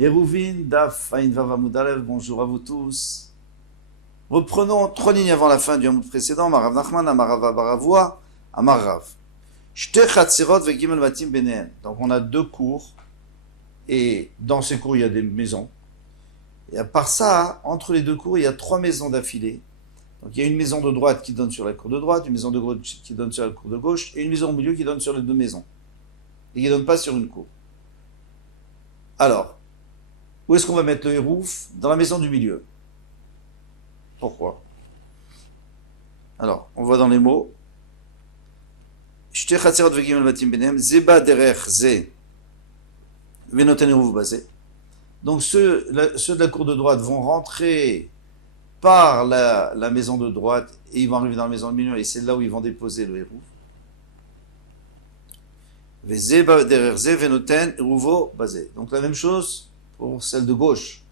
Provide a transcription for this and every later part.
Eruvin, Daf, Ain Vav Amud Alev, bonjour à vous tous. Reprenons 3 lignes avant la fin du Amud précédent. Marav Nachman, Amarava Baravoa, Amarav. Shte Chatzerot Vegimel Vatim Benehem. Donc on a 2 cours, et dans ces cours il y a des maisons. Et à part ça, entre les 2 cours, il y a 3 maisons d'affilée. Donc il y a une maison de droite qui donne sur la cour de droite, une maison de gauche qui donne sur la cour de gauche, et une maison au milieu qui donne sur les 2 maisons. Et qui ne donne pas sur une cour. Alors, où est-ce qu'on va mettre le hérouf? Dans la maison du milieu. Pourquoi? Alors, on voit dans les mots. Shte chatzerot vegimel vatim benehem, zeba derech ze, venoten hérouf basé. Donc ceux de la cour de droite vont rentrer par la maison de droite et ils vont arriver dans la maison du milieu et c'est là où ils vont déposer le hérouf. Zeba derech ze, venoten hérouvo basé. Donc la même chose pour celle de gauche.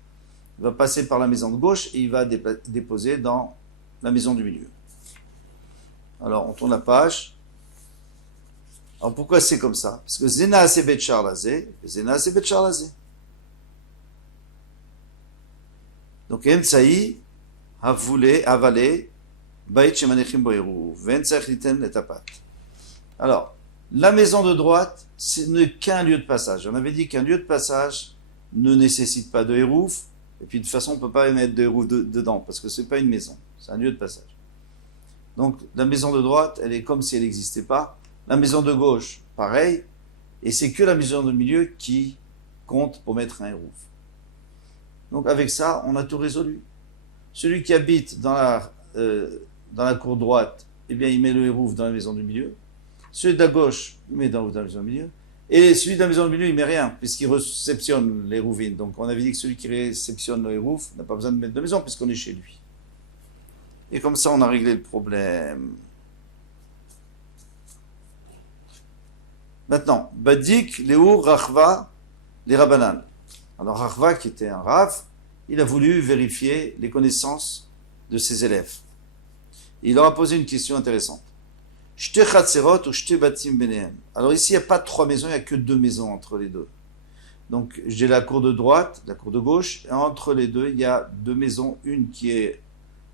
Il va passer par la maison de gauche et il va déposer dans la maison du milieu. Alors, on tourne la page. Alors, pourquoi c'est comme ça? Parce que Zena ase bet charlazé, Zena ase bet charlazé. Donc, Emtsaï, Havale, Bait shemanechim bo eruv, V'entzach liten et apat. Alors, la maison de droite, ce n'est qu'un lieu de passage. On avait dit qu'un lieu de passage ne nécessite pas de hérouf, et puis de toute façon on ne peut pas mettre de hérouf dedans, parce que ce n'est pas une maison, c'est un lieu de passage. Donc la maison de droite, elle est comme si elle n'existait pas, la maison de gauche, pareil, et c'est que la maison de milieu qui compte pour mettre un hérouf. Donc avec ça, on a tout résolu. Celui qui habite dans la cour droite, eh bien il met le hérouf dans la maison du milieu, celui de la gauche, il met dans la maison du milieu, et celui de la maison du milieu, il ne met rien, puisqu'il réceptionne les hérouvines. Donc on avait dit que celui qui réceptionne le hérouf n'a pas besoin de mettre de maison, puisqu'on est chez lui. Et comme ça, on a réglé le problème. Maintenant, Badik, Léour, Rachva, les Rabbanan. Alors Rachva, qui était un Rav, il a voulu vérifier les connaissances de ses élèves. Et il leur a posé une question intéressante. Shte chatzerot ou shte batim benehem. Alors ici, il n'y a pas 3 maisons, il n'y a que 2 maisons entre les deux. Donc j'ai la cour de droite, la cour de gauche, et entre les deux, il y a 2 maisons, une qui est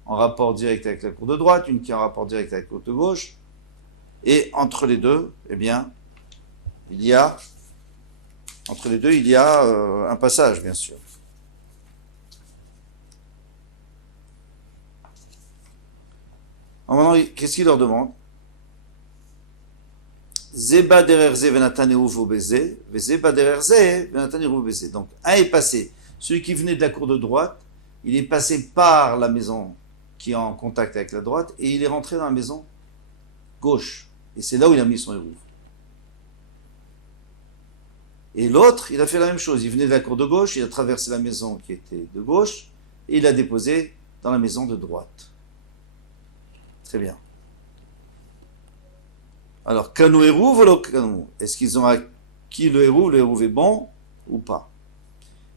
en rapport direct avec la cour de droite, une qui est en rapport direct avec la cour de gauche, et entre les deux, eh bien, il y a un passage, bien sûr. Alors maintenant, qu'est-ce qu'il leur demande? Zeba dererze venatan eruv beze, zeba dererze venatan eruv beze. Donc, un est passé. Celui qui venait de la cour de droite, il est passé par la maison qui est en contact avec la droite et il est rentré dans la maison gauche. Et c'est là où il a mis son eruv. Et l'autre, il a fait la même chose. Il venait de la cour de gauche, il a traversé la maison qui était de gauche et il a déposé dans la maison de droite. Très bien. Alors, Kanou Hérouv ou Kanou? Est-ce qu'ils ont acquis le Hérouv est bon ou pas?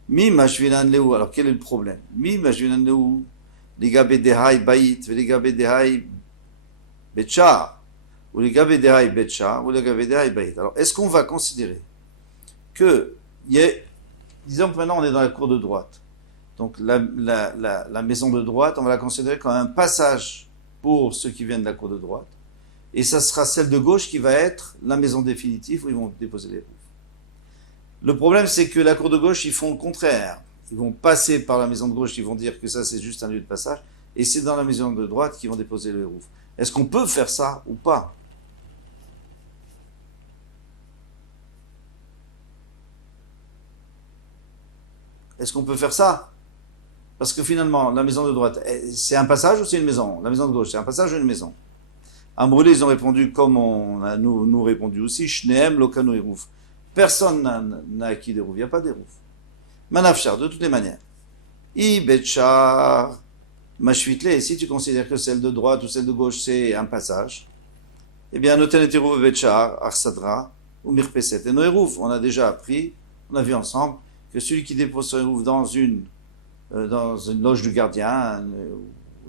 Mi Mashvinan Leou, alors quel est le problème? Mi Mashvinan Leou, les Gabé Dehai Baït, les Gabé Dehai Betcha, ou les Gabé Dehai Betcha, ou les Gabé Dehai Baït. Alors, est-ce qu'on va considérer que, disons que maintenant on est dans la cour de droite, donc la maison de droite, on va la considérer comme un passage pour ceux qui viennent de la cour de droite, et ça sera celle de gauche qui va être la maison définitive où ils vont déposer les héroufs. Le problème, c'est que la cour de gauche, ils font le contraire. Ils vont passer par la maison de gauche, ils vont dire que ça, c'est juste un lieu de passage, et c'est dans la maison de droite qu'ils vont déposer le hérouf. Est-ce qu'on peut faire ça ou pas? Est-ce qu'on peut faire ça? Parce que finalement, la maison de droite, c'est un passage ou c'est une maison? La maison de gauche, c'est un passage ou une maison? À Brûlé, ils ont répondu comme on a nous répondu aussi, Shneem lokanu hérouf. Personne n'a acquis d'hérouf, il n'y a pas d'hérouf. Manafchar, de toutes les manières. I betchar mashvitle, si tu considères que celle de droite ou celle de gauche, c'est un passage, eh bien, noten et hérouf betchar, arsadra, ou mirpeset. Et nos hérouf, on a déjà appris, on a vu ensemble, que celui qui dépose son hérouf dans une loge du gardien,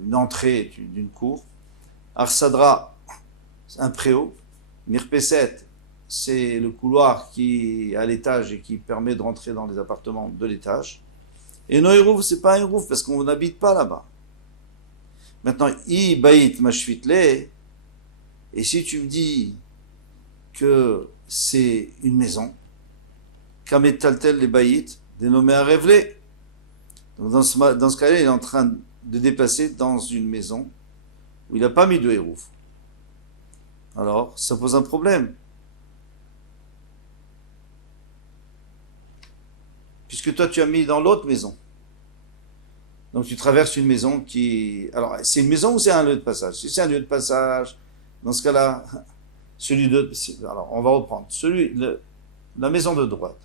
une entrée d'une cour, arsadra, un préau, mirpeset, c'est le couloir qui est à l'étage et qui permet de rentrer dans les appartements de l'étage. Et no Eruv, c'est pas un Eruv parce qu'on n'habite pas là-bas. Maintenant, I Bait Mashvitle, et si tu me dis que c'est une maison, Kametaltel les Baït, dénommé à Revlé. Donc dans ce cas-là, il est en train de déplacer dans une maison où il n'a pas mis de Eruv. Alors, ça pose un problème. Puisque toi, tu as mis dans l'autre maison. Donc, tu traverses une maison qui... Alors, c'est une maison ou c'est un lieu de passage? Si c'est un lieu de passage, dans ce cas-là, celui de... Alors, on va reprendre. La maison de droite,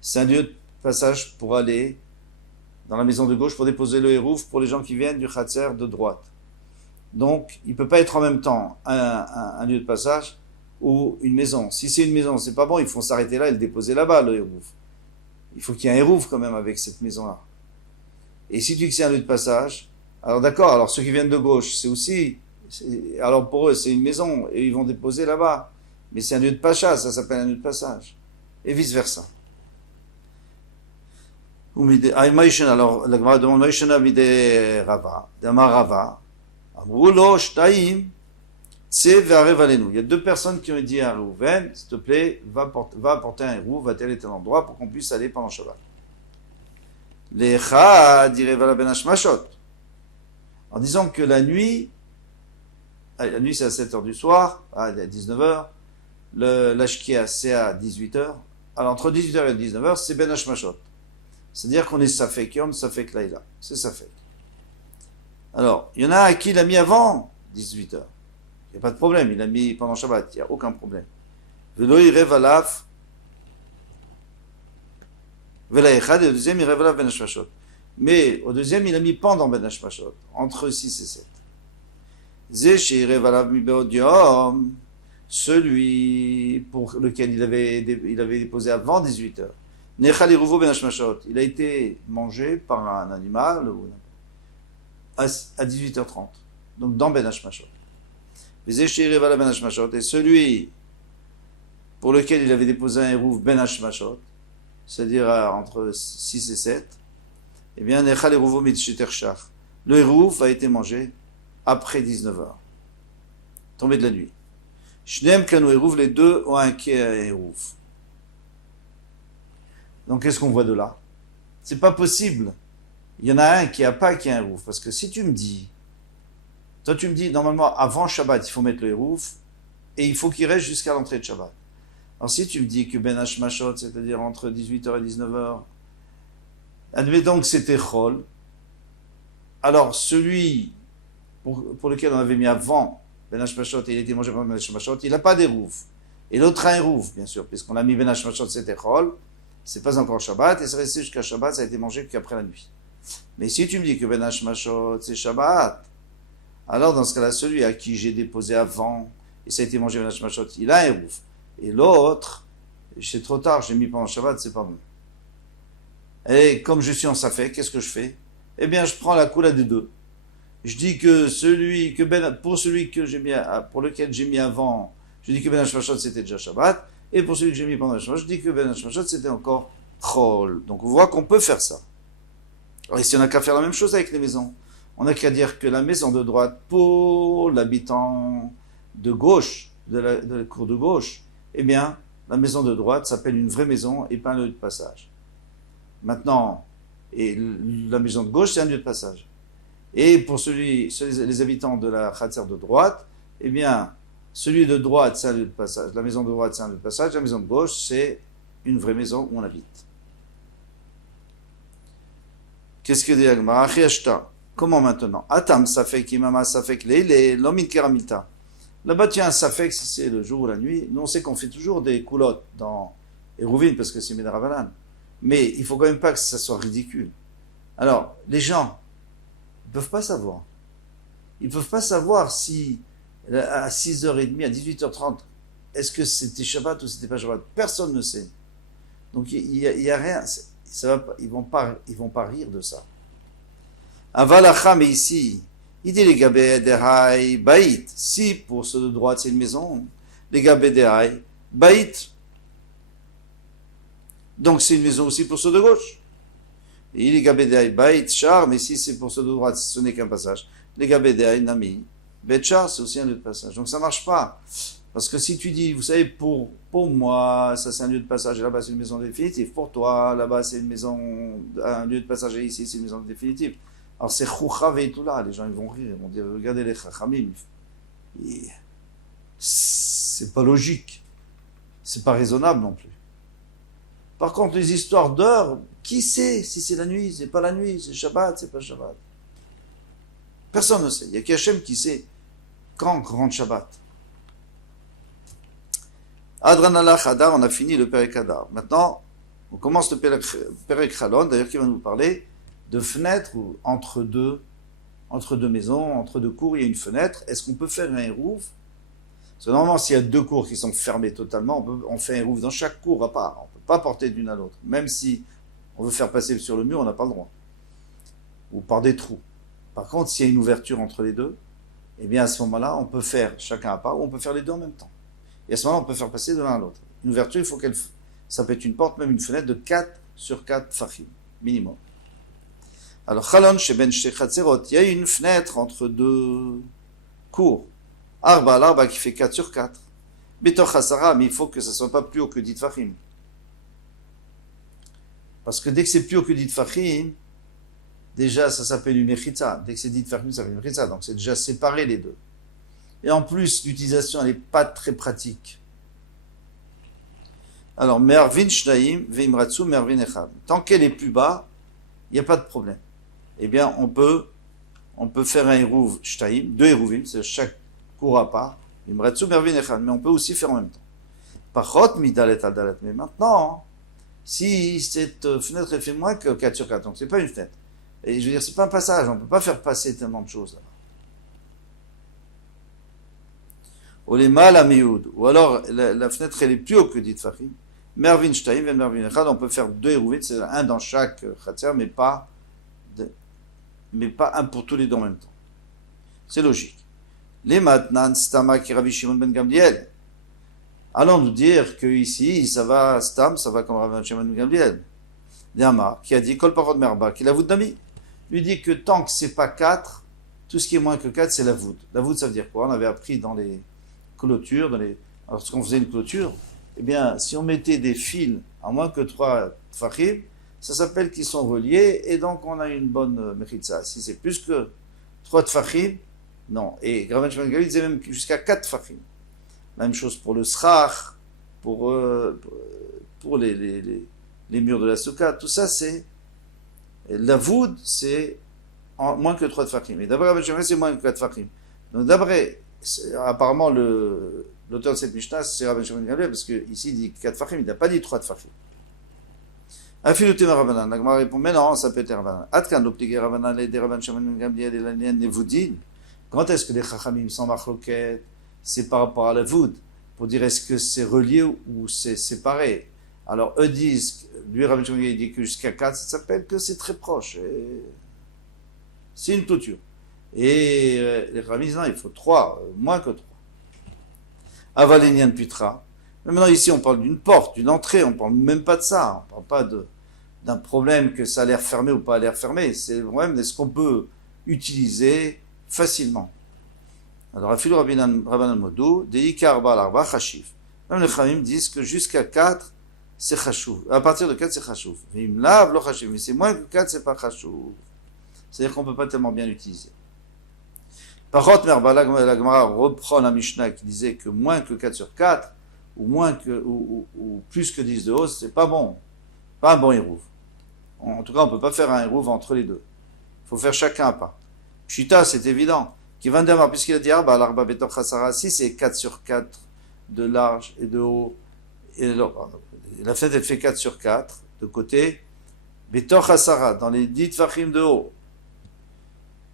c'est un lieu de passage pour aller dans la maison de gauche pour déposer le Eruv pour les gens qui viennent du Khatser de droite. Donc, il ne peut pas être en même temps un lieu de passage ou une maison. Si c'est une maison, c'est pas bon, ils font s'arrêter là et le déposer là-bas, le Eruv. Il faut qu'il y ait un Eruv quand même avec cette maison-là. Et si tu dis que c'est un lieu de passage, alors d'accord, alors ceux qui viennent de gauche, c'est aussi, alors pour eux, c'est une maison et ils vont déposer là-bas. Mais c'est un lieu de pacha, ça s'appelle un lieu de passage. Et vice-versa. Alors, la Gemara demande, Maïshana mide Rava, d'Amar Rava, Amroulo, Shtaim, Tse ve'arev. Il y a deux personnes qui ont dit à Reuven, s'il te plaît, va apporter un Eruv, va tel et tel endroit pour qu'on puisse aller pendant Shabbat. L'Echad dirait Vala ben Hashmashot. En disant que la nuit c'est à 7h du soir, à 19h, l'Ashkia c'est à 18h, alors entre 18h et 19h, c'est Ben Hashmashot. C'est-à-dire qu'on est Safek Yom, Safek Laïla. C'est Safek. Alors, il y en a à qui il a mis avant 18h. Il n'y a pas de problème, il a mis pendant Shabbat, il n'y a aucun problème. Velo irev alaf, vela echad, et au deuxième, irev alaf ben hashmashot. Mais au deuxième, il a mis pendant ben hashmashot, entre 6 et 7. Zé sheirev alaf mi beod yom, celui pour lequel il avait déposé avant 18h. Nechal iruvo ben hashmashot, il a été mangé par un animal à 18h30. Donc dans ben hashmashot. Et celui pour lequel il avait déposé un Eruv ben hashmashot, c'est-à-dire entre 6 et 7, eh bien, le Eruv a été mangé après 19h, tombé de la nuit. Shneem kanu Eruv, les deux ont un Eruv. Donc, qu'est-ce qu'on voit de là? C'est pas possible. Il y en a un qui n'a pas un Eruv, parce que si tu me dis, toi, tu me dis, normalement, avant Shabbat, il faut mettre le Eruv, et il faut qu'il reste jusqu'à l'entrée de Shabbat. Alors, si tu me dis que Ben Hashmashot, c'est-à-dire entre 18h et 19h, admettons que c'était Chol, alors celui pour lequel on avait mis avant Ben Hashmashot, et il a été mangé par Ben Hashmashot, il n'a pas d'Eruv. Et l'autre a un Eruv, bien sûr, puisqu'on a mis Ben Hashmashot, c'était Chol, c'est pas encore Shabbat, et c'est resté jusqu'à Shabbat, ça a été mangé qu'après la nuit. Mais si tu me dis que Ben Hashmashot, c'est Shabbat, alors dans ce cas-là, celui à qui j'ai déposé avant, et ça a été mangé Ben Hashmashot, il a un Eruv. Et l'autre, c'est trop tard, j'ai mis pendant Shabbat, c'est pas bon. Et comme je suis en Safek, qu'est-ce que je fais? Eh bien, je prends la coula des deux. Je dis que pour lequel j'ai mis avant, je dis que Ben Hashmashot c'était déjà Shabbat, et pour celui que j'ai mis pendant Shabbat, je dis que Ben Hashmashot c'était encore Chol. Donc on voit qu'on peut faire ça. Alors ici, on n'a qu'à faire la même chose avec les maisons. On n'a qu'à dire que la maison de droite, pour l'habitant de gauche, de la cour de gauche, eh bien, la maison de droite s'appelle une vraie maison et pas un lieu de passage. Maintenant, et la maison de gauche, c'est un lieu de passage. Et pour les habitants de la Khatser de droite, eh bien, celui de droite, c'est un lieu de passage. La maison de droite, c'est un lieu de passage. La maison de gauche, c'est une vraie maison où on habite. Qu'est-ce que dit Agmara? Comment maintenant? Atam safek imama safek leile lomin keramilta. Là-bas, tu as un safek si c'est le jour ou la nuit. Nous, on sait qu'on fait toujours des coulottes dans Hérouvine parce que c'est Médravalan. Mais il faut quand même pas que ça soit ridicule. Alors, les gens, ils peuvent pas savoir. Ils peuvent pas savoir si à 6h30, à 18h30, est-ce que c'était Shabbat ou c'était pas Shabbat. Personne ne sait. Donc, il y a rien. Ça va pas, ils vont pas rire de ça. Avalacha, mais ici, il dit les gabé dehai baït. Si pour ceux de droite c'est une maison, les gabé dehai Baït. Donc c'est une maison aussi pour ceux de gauche. Et il est gabédéaï baït char, mais si c'est pour ceux de droite, ce n'est qu'un passage. Les gabédéaï nami. Bet char, c'est aussi un lieu de passage. Donc ça marche pas. Parce que si tu dis, vous savez, pour moi, ça c'est un lieu de passage, et là-bas c'est une maison définitive. Pour toi, là-bas c'est une maison, un lieu de passage, et ici c'est une maison définitive. Alors c'est chouchav et tout là, les gens ils vont rire, ils vont dire, regardez les chachamim. C'est pas logique. C'est pas raisonnable non plus. Par contre, les histoires d'heures, qui sait si c'est la nuit, c'est pas la nuit, c'est Shabbat, c'est pas Shabbat. Personne ne sait. Il y a qu'Hachem qui sait quand rentre Shabbat. Adranalach Hadar, on a fini le Perek Hadar. Maintenant, on commence le Perek Chalon, d'ailleurs qui va nous parler de fenêtres entre deux maisons, entre deux cours, il y a une fenêtre. Est-ce qu'on peut faire un hérouv? Parce que normalement, s'il y a deux cours qui sont fermés totalement, on fait un hérouv dans chaque cour à part. On ne peut pas porter d'une à l'autre. Même si on veut faire passer sur le mur, on n'a pas le droit. Ou par des trous. Par contre, s'il y a une ouverture entre les deux, eh bien à ce moment-là, on peut faire chacun à part ou on peut faire les deux en même temps. Et à ce moment-là, on peut faire passer de l'un à l'autre. Une ouverture, il faut ça peut être une porte, même une fenêtre de 4 sur 4 fachim, minimum. Alors, Chalon chez Ben Shechatzerot, il y a une fenêtre entre deux cours. Arba qui fait 4 sur 4. Betoch Hasara, mais il faut que ça ne soit pas plus haut que 10 fachim. Parce que dès que c'est plus haut que 10 fachim, déjà ça s'appelle une mechitza. Dès que c'est 10 fachim, ça s'appelle une mechitza. Donc c'est déjà séparé les deux. Et en plus, l'utilisation, elle n'est pas très pratique. Alors, Mervin Shnaim, Veimratsu, Mervin Echad. Tant qu'elle est plus bas, il n'y a pas de problème. Eh bien, on peut faire un hérouv Shnaim, deux hérouvim, c'est chaque cours à part. Veimratsu, Mervin Echad. Mais on peut aussi faire en même temps. Pachot, Midalet Adalet. Mais maintenant, si cette fenêtre, elle fait moins que 4 sur 4, donc c'est pas une fenêtre. Et je veux dire, c'est pas un passage, on ne peut pas faire passer tellement de choses là. Ou les mal à mioud, ou alors la fenêtre elle est plus haut que dit Fahim. Mervin Shtaim, Mervin Echad, on peut faire deux hérouvim, c'est un dans chaque khatser, mais pas un pour tous les deux en même temps. C'est logique. Les matnan stama qui Rabbi Shimon ben Gamliel. Allons nous dire que ici ça va stam, ça va comme Rabbi Shimon ben Gamliel. Yama qui a dit kol parod merba, qui la voûte d'ami, lui dit que tant que c'est pas 4, tout ce qui est moins que 4, c'est la voûte. La voûte, ça veut dire quoi? On avait appris dans les clôtures, alors lorsqu'on faisait une clôture, eh bien, si on mettait des fils à moins que 3 tfachim, ça s'appelle qu'ils sont reliés, et donc on a une bonne mechitza. Si c'est plus que 3 tfachim, non. Et Rav Shimon ben Gamliel disait même jusqu'à 4 tfachim. Même chose pour le srach, pour les murs de la soukha, tout ça c'est, la voûte c'est moins que 3 tfachim. Et d'après Rav Shimon c'est moins que 4 tfachim. Donc d'après apparemment, l'auteur de cette Mishnah, c'est Rabbi Shimon ben Gamliel, parce qu'ici, il dit 4 fachim, il n'a pas dit 3 fachim. Afilutim Rabbanan, la Gemara répond, mais non, ça peut être Rabbanan. Atkan, l'optigé Rabbanan, les Rabban Shimon ben Gamliel et l'Anien Nevoudin. Quand est-ce que les Chachamim sont machloket? C'est par rapport à la voûte, pour dire est-ce que c'est relié ou c'est séparé. Alors, eux disent, lui, Rabbi Shimon ben Gamliel dit que jusqu'à 4, ça s'appelle que c'est très proche. C'est une clôture. Et les rabbins disent non, il faut 3, moins que 3. Avalénian Pitra. Mais maintenant, ici, on parle d'une porte, d'une entrée, on ne parle même pas de ça. On ne parle pas d'un problème que ça a l'air fermé ou pas a l'air fermé. C'est le problème de ce qu'on peut utiliser facilement. Alors, Afilu Rabbanan Modou, Deikar Bal Arba Chashif. Même les Khamim disent que jusqu'à 4, c'est Chashuv. À partir de 4, c'est Chashuv. Mais c'est moins que 4, c'est pas Chashuv. C'est-à-dire qu'on ne peut pas tellement bien l'utiliser. Par contre, la Gemara reprend la Mishnah qui disait que moins que 4 sur 4, ou plus que 10 de hausse, c'est pas bon. Pas un bon hérouv. En tout cas, on ne peut pas faire un hérouv entre les deux. Il faut faire chacun un pas. Pshita, c'est évident. Qui va dire, puisqu'il a dit, l'arba betor chasara, si c'est 4 sur 4 de large et de haut, et la fenêtre, elle fait 4 sur 4 de côté, betor chasara, dans les 10 tfachim de haut.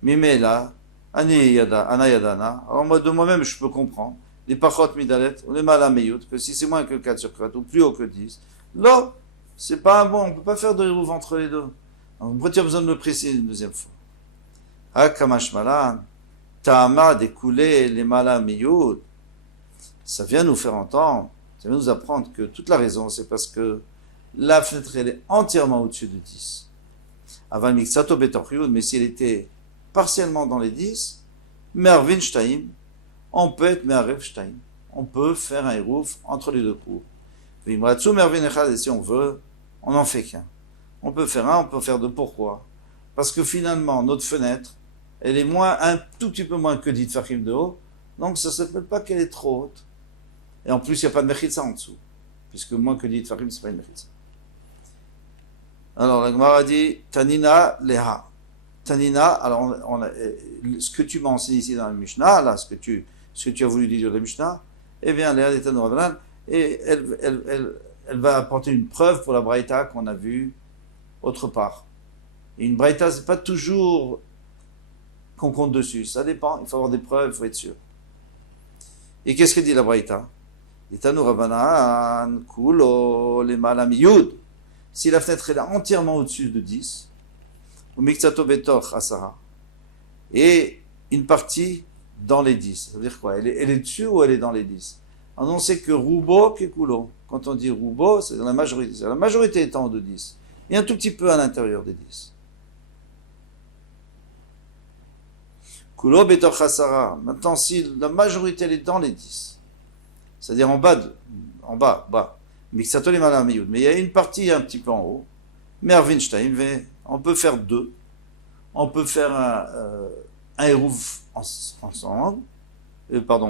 Mimela, Anayadana. Alors moi, de moi-même, je peux comprendre. Les pachot midalet, on est mal à meyout, que si c'est moins que 4 sur 4, ou plus haut que 10, là, c'est pas un bon, on ne peut pas faire de hérouv entre les deux. Alors, pourquoi tu as besoin de le préciser une deuxième fois? Hakamash malan, ta'ama découlé les mala meyout. Ça vient nous faire entendre, Ça va nous apprendre que toute la raison, c'est parce que la fenêtre, elle est entièrement au-dessus de 10. Aval mixato betorchiyud, mais si elle était partiellement dans les 10, mervin shtaim, on peut être me'arev shtaim. On peut faire un hérouf entre les deux coups. Vimratsu mervin echad, et si on veut, on n'en fait qu'un. On peut faire un, on peut faire deux. Pourquoi? Parce que finalement, notre fenêtre, elle est un tout petit peu moins que 10 tfachim de haut, donc ça ne s'appelle pas qu'elle est trop haute. Et en plus, il n'y a pas de mechitza en dessous, puisque moins que 10 tfachim, ce n'est pas une mechitza. Alors, la Gemara dit, Tanina leha. Tanina, alors, ce que tu m'as enseigné ici dans la Mishnah, là, ce que tu as voulu dire dans la Mishnah, eh bien, leha de Tanurabanan, et elle va apporter une preuve pour la Braïta qu'on a vue autre part. Et une Braïta, c'est pas toujours qu'on compte dessus, ça dépend, il faut avoir des preuves, il faut être sûr. Et qu'est-ce que dit la Braïta? Tanurabanan, kulo, le malamiyud. Si la fenêtre est entièrement au-dessus de 10, ou mixato betor asara, et une partie dans les 10, ça veut dire quoi? Elle est dessus ou elle est dans les 10? Alors on sait que roubo kekulo, quand on dit roubo, c'est dans la majorité. La majorité étant de 10, et un tout petit peu à l'intérieur des 10. Kulo betor asara, maintenant si la majorité elle est dans les 10, c'est-à-dire en bas, Mixato les malamiyud. Mais il y a une partie un petit peu en haut. Mervinstein, on peut faire deux. On peut faire un hérouf ensemble.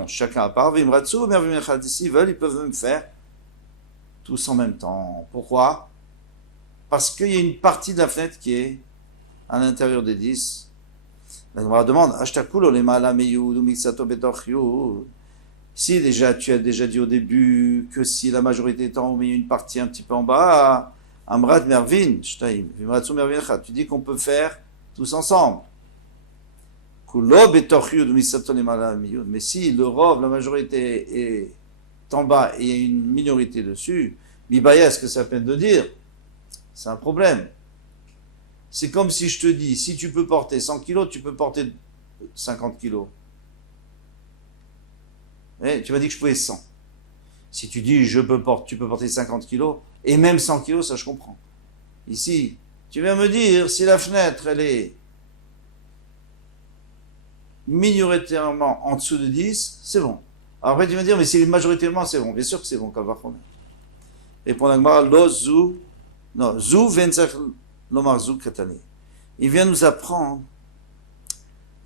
Chacun à part. Vimratsu, Mervinechad, s'ils veulent, ils peuvent même faire tous en même temps. Pourquoi? Parce qu'il y a une partie de la fenêtre qui est à l'intérieur des 10. La Gemara demande, Ashtakulo les malamiyud ou Mixato betochiyud. Si déjà, tu as déjà dit au début que si la majorité est en haut, mais il y a une partie un petit peu en bas, Amrat Mervin, tu dis qu'on peut faire tous ensemble. Mais si le rov, la majorité est en bas et il y a une minorité dessus, Mibaya, ce que ça peine de dire, c'est un problème. C'est comme si je te dis, si tu peux porter 100 kilos, tu peux porter 50 kilos. Tu m'as dit que je pouvais 100. Si tu dis tu peux porter 50 kilos, et même 100 kilos, ça je comprends. Ici, tu viens me dire, si la fenêtre, elle est minoritairement en dessous de 10, c'est bon. Alors après, tu vas dire, mais si majoritairement, c'est bon. Bien sûr que c'est bon, Kavachon. Et pour l'Agmara, Zu Venzach Lomar Zu Katane. Il vient nous apprendre,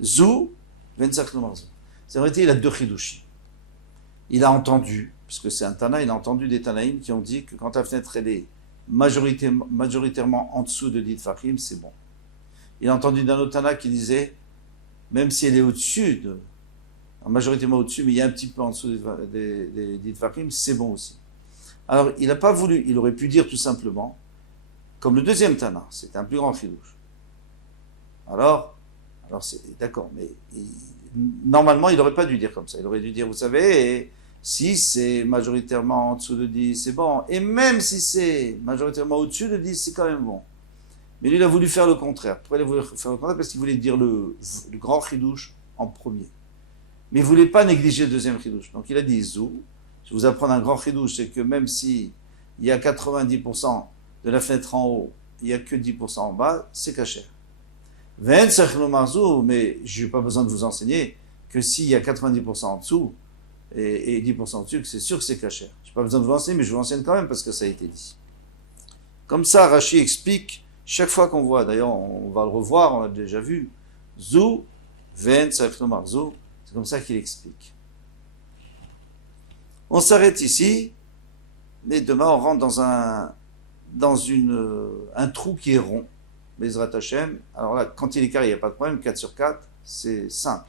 Zu Venzach Lomar Zu. C'est vrai, il a deux chidushim. Il a entendu, puisque c'est un Tana, il a entendu des Tanaïm qui ont dit que quand la fenêtre elle est majoritairement en dessous de 10 tfachim, c'est bon. Il a entendu d'un autre Tana qui disait, même si elle est au-dessus, majoritairement au-dessus, mais il y a un petit peu en dessous des 10 tfachim, c'est bon aussi. Alors, il n'a pas voulu, il aurait pu dire tout simplement, comme le deuxième Tana, c'est un plus grand chidouche. Alors c'est d'accord, mais normalement, il n'aurait pas dû dire comme ça. Il aurait dû dire, vous savez, si c'est majoritairement en dessous de 10, c'est bon. Et même si c'est majoritairement au-dessus de 10, c'est quand même bon. Mais lui, il a voulu faire le contraire. Pourquoi il a voulu faire le contraire? Parce qu'il voulait dire le grand chidouche en premier. Mais il ne voulait pas négliger le deuxième chidouche. Donc il a dit, Zou, je vais vous apprendre un grand chidouche, c'est que même si il y a 90% de la fenêtre en haut, il n'y a que 10% en bas, c'est caché. Mais je n'ai pas besoin de vous enseigner que s'il y a 90% en dessous et 10% au-dessus, c'est sûr que c'est caché. Je n'ai pas besoin de vous enseigner, mais je vous enseigne quand même parce que ça a été dit. Comme ça, Rashi explique, chaque fois qu'on voit, d'ailleurs on va le revoir, on l'a déjà vu, Zou, Ven, Sarfnomar, Zou, c'est comme ça qu'il explique. On s'arrête ici, et demain on rentre dans un trou qui est rond. Bezrat Hashem. Alors là, quand il est carré, il n'y a pas de problème, 4 sur 4, c'est simple.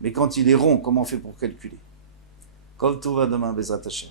Mais quand il est rond, comment on fait pour calculer? Comme tout va demain, Bezrat Hashem.